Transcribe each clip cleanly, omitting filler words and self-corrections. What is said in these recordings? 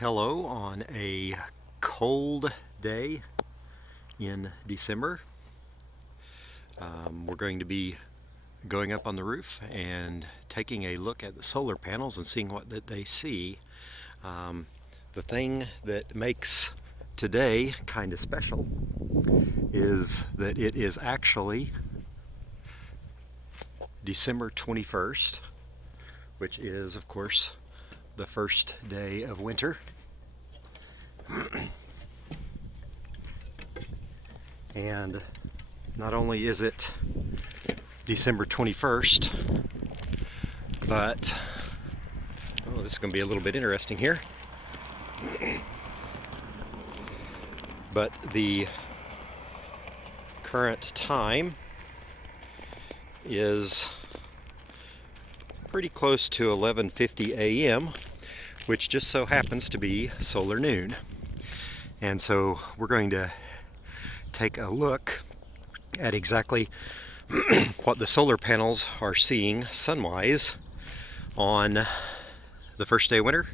Hello on a cold day in December. We're going to be going up on the roof and taking a look at the solar panels and seeing what that they see. The thing that makes today kind of special is that it is actually December 21st, which is, of course, the first day of winter. And not only is it December 21st, but this is going to be a little bit interesting here. But the current time is pretty close to 11:50 a.m., which just so happens to be solar noon. And so we're going to take a look at exactly what the solar panels are seeing sunwise on the first day of winter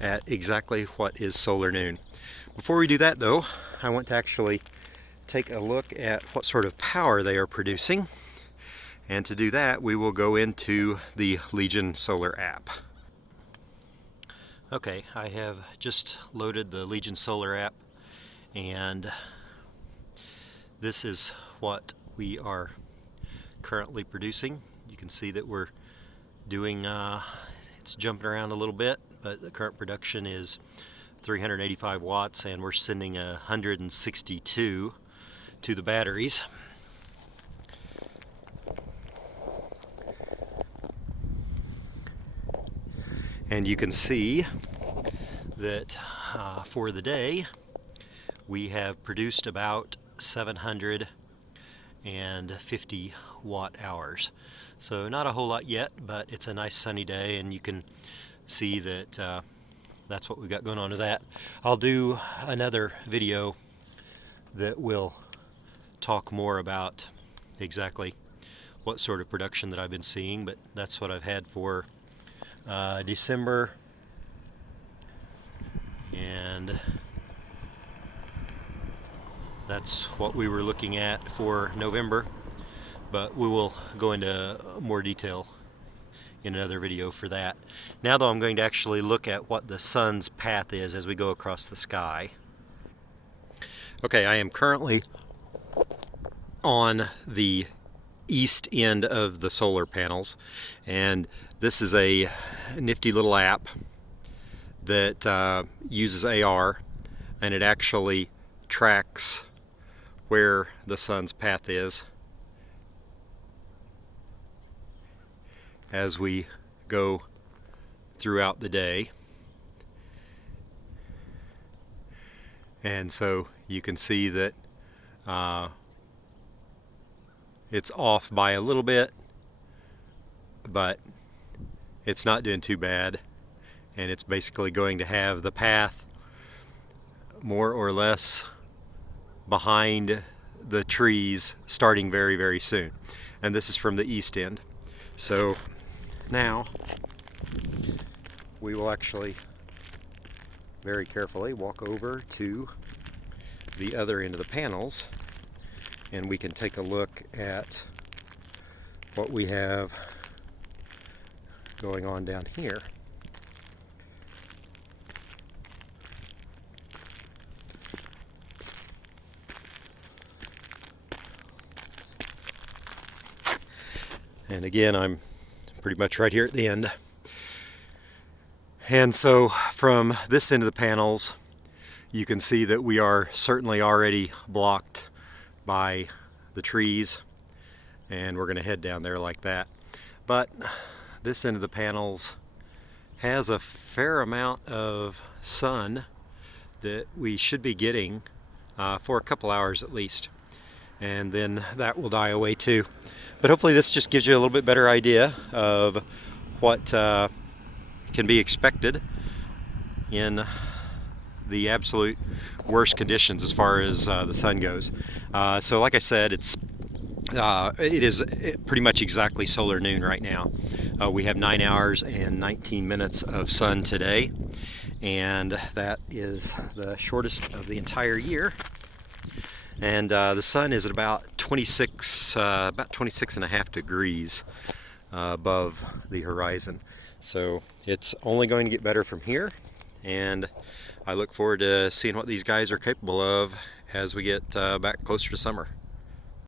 at exactly what is solar noon. Before we do that, though, I want to actually take a look at what sort of power they are producing. And to do that, we will go into the Legion Solar app. Okay, I have just loaded the Legion Solar app, and this is what we are currently producing. You can see that we're doing, it's jumping around a little bit, but the current production is 385 watts, and we're sending 162 to the batteries. And you can see that for the day, we have produced about 750 watt hours. So not a whole lot yet, but it's a nice sunny day, and you can see that that's what we've got going on with that. I'll do another video that will talk more about exactly what sort of production that I've been seeing, but that's what I've had for December, and that's what we were looking at for November, but we will go into more detail in another video for that. Now though, I'm going to actually look at what the sun's path is as we go across the sky. Okay, I am currently on the east end of the solar panels, and this is a nifty little app that uses AR, and it actually tracks where the sun's path is as we go throughout the day. And so you can see that it's off by a little bit, but it's not doing too bad, and it's basically going to have the path more or less behind the trees starting very, very soon. And this is from the east end. So now we will actually very carefully walk over to the other end of the panels, and we can take a look at what we have going on down here. And again, I'm pretty much right here at the end. And so from this end of the panels, you can see that we are certainly already blocked by the trees, and we're going to head down there like that. But this end of the panels has a fair amount of sun that we should be getting for a couple hours at least, and then that will die away too. But hopefully this just gives you a little bit better idea of what can be expected in the absolute worst conditions as far as the sun goes. So like I said, it is pretty much exactly solar noon right now. We have 9 hours and 19 minutes of sun today, and that is the shortest of the entire year. And the sun is at about 26 and a half degrees above the horizon. So it's only going to get better from here, and I look forward to seeing what these guys are capable of as we get back closer to summer.